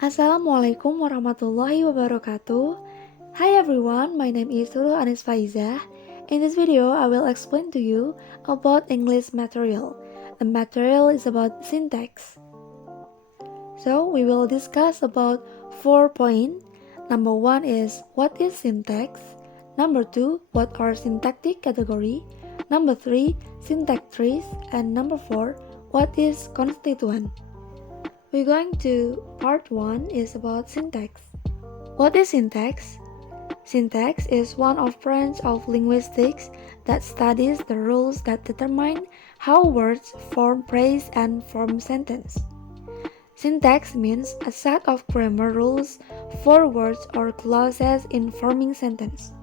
Assalamualaikum warahmatullahi wabarakatuh. Hi everyone, my name is Nurul Anis Faizah. In this video, I will explain to you about English material. The material is about syntax. So, we will discuss about 4 points. Number 1 is what is syntax? Number 2, what are syntactic category? Number 3, syntax trees. And number 4, what is constituent? We're going to part 1 is about syntax. What is syntax? Syntax is one of branch of linguistics that studies the rules that determine how words form phrase and form sentence. Syntax means a set of grammar rules for words or clauses in forming sentence.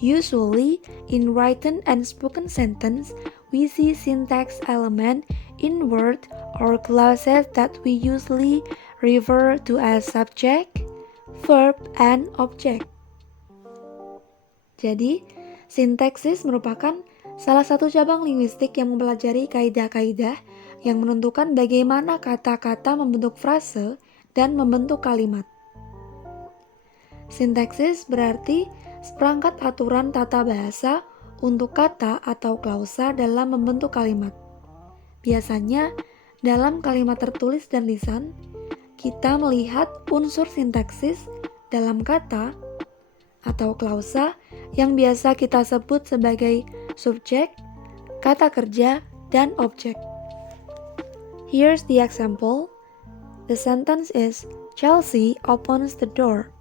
Usually, in written and spoken sentence, we see syntax element in word or clauses that we usually refer to as subject, verb, and object. Jadi, sintaksis merupakan salah satu cabang linguistik yang mempelajari kaidah-kaidah yang menentukan bagaimana kata-kata membentuk frase dan membentuk kalimat. Sintaksis berarti seperangkat aturan tata bahasa untuk kata atau klausa dalam membentuk kalimat. Biasanya, dalam kalimat tertulis dan lisan, kita melihat unsur sintaksis dalam kata atau klausa yang biasa kita sebut sebagai subjek, kata kerja, dan objek. Here's the example. The sentence is, Chelsea opens the door.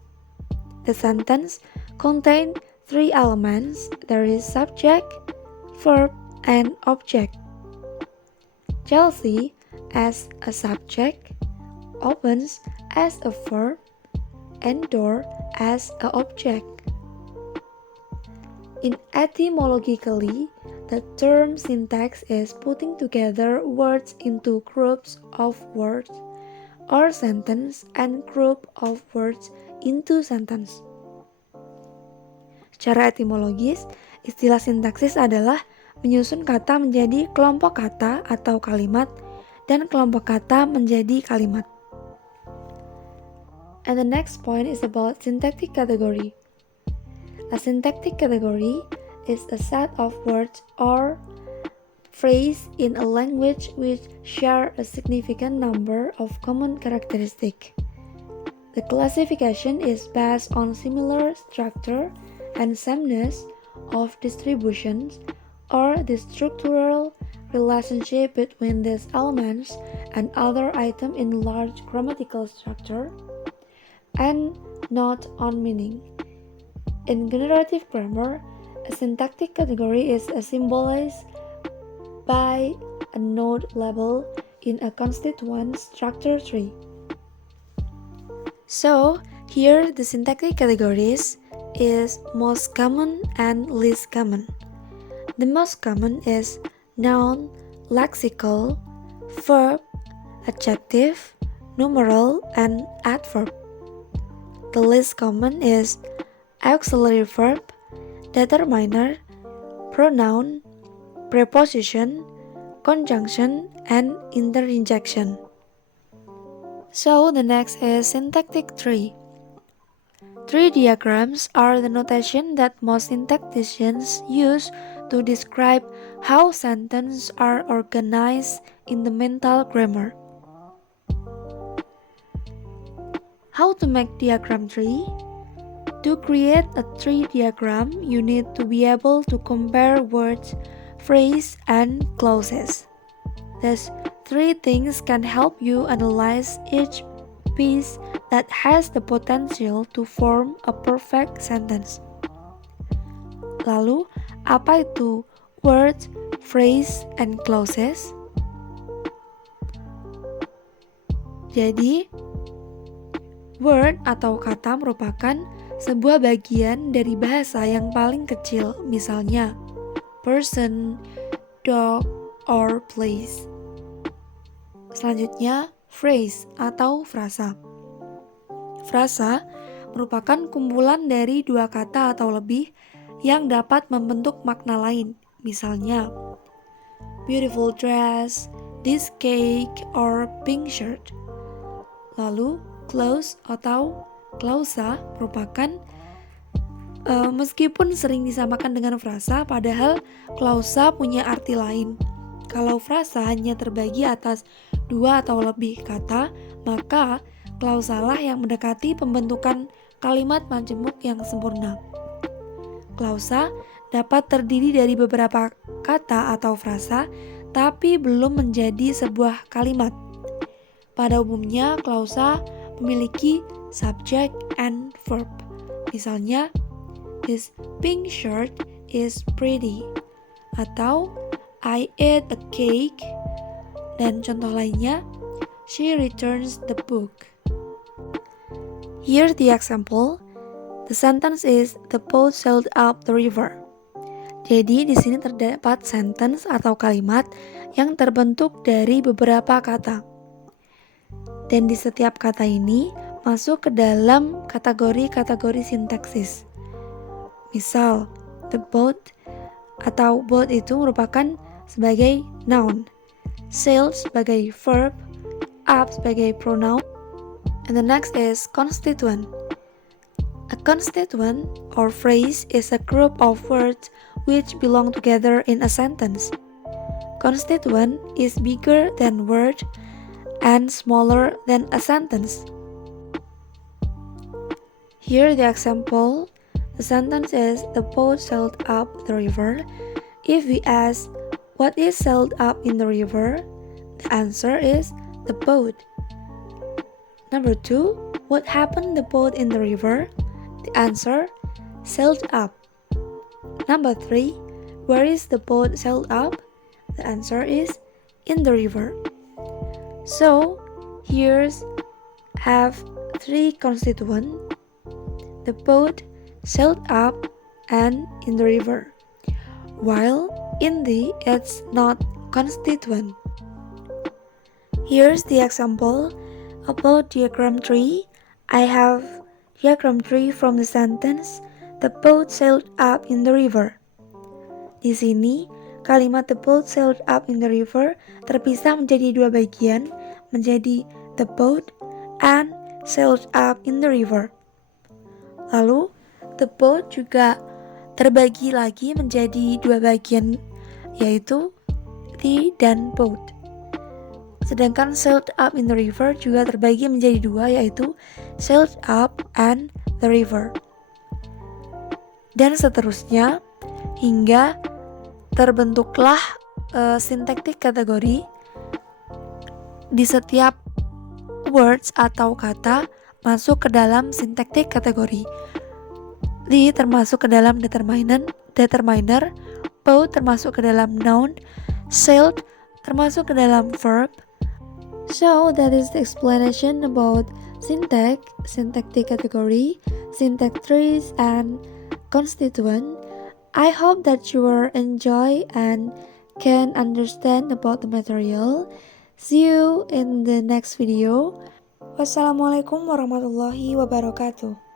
The sentence contains 3 elements. There is subject, verb, and object. Chelsea as a subject, opens as a verb, and door as an object. In etymologically, the term syntax is putting together words into groups of words or sentence and group of words into sentence. Secara etimologis, istilah sintaksis adalah menyusun kata menjadi kelompok kata atau kalimat dan kelompok kata menjadi kalimat. And the next point is about syntactic category. A syntactic category is a set of words or phrase in a language which share a significant number of common characteristics. The classification is based on similar structure and sameness of distributions or the structural relationship between these elements and other items in large grammatical structure, and not on meaning. In generative grammar, a syntactic category is symbolized by a node label in a constituent structure tree. So, here the syntactic categories is most common and least common. The most common is noun, lexical, verb, adjective, numeral, and adverb. The least common is auxiliary verb, determiner, pronoun, preposition, conjunction, and interjection. So the next is syntactic tree. Tree diagrams are the notation that most syntacticians use to describe how sentences are organized in the mental grammar. How to make diagram tree? To create a tree diagram, you need to be able to compare words, phrase, and clauses. These 3 things can help you analyze each piece that has the potential to form a perfect sentence. Lalu, apa itu words, phrase, and clauses? Jadi, word atau kata merupakan sebuah bagian dari bahasa yang paling kecil, misalnya person, dog, or place. Selanjutnya, phrase atau frasa. Frasa merupakan kumpulan dari 2 kata atau lebih yang dapat membentuk makna lain, misalnya beautiful dress, this cake, or pink shirt. Lalu, clause atau klausa merupakan meskipun sering disamakan dengan frasa, padahal klausa punya arti lain. Kalau frasa hanya terbagi atas 2 atau lebih kata, maka klausalah yang mendekati pembentukan kalimat majemuk yang sempurna. Klausa dapat terdiri dari beberapa kata atau frasa, tapi belum menjadi sebuah kalimat. Pada umumnya, klausa memiliki subject and verb. Misalnya, this pink shirt is pretty. Atau, I ate a cake. Dan contoh lainnya, she returns the book. Here the example. The sentence is, the boat sailed up the river. Jadi di sini terdapat sentence atau kalimat yang terbentuk dari beberapa kata. Dan di setiap kata ini masuk ke dalam kategori-kategori sintaksis. Misal, the boat atau boat itu merupakan sebagai noun, sail sebagai verb, up sebagai pronoun, and the next is constituent. A constituent or phrase is a group of words which belong together in a sentence. Constituent is bigger than word and smaller than a sentence. Here the example. The sentence is, the boat sailed up the river. If we ask, what is sailed up in the river? The answer is, the boat. Number 2, what happened to the boat in the river? The answer, sailed up. Number 3, where is the boat sailed up? The answer is, in the river. So, here's have 3 constituents. The boat sailed up and in the river. While in the it's not constituent. Here's the example about diagram 3. I have diagram 3 from the sentence, the boat sailed up in the river. Di sini, kalimat the boat sailed up in the river terpisah menjadi 2 bagian, menjadi the boat and sailed up in the river. Lalu, the boat juga terbagi lagi menjadi 2 bagian, yaitu the dan boat. Sedangkan sailed up in the river juga terbagi menjadi 2, yaitu sailed up and the river. Dan seterusnya hingga terbentuklah sintaktik kategori. Di setiap words atau kata masuk ke dalam sintaktik kategori. The termasuk ke dalam determiner, boat termasuk ke dalam noun, sailed termasuk ke dalam verb. So that is the explanation about syntactic category, syntax trees, and constituent. I hope that you will enjoy and can understand about the material. See you in the next video. Wassalamualaikum warahmatullahi wabarakatuh.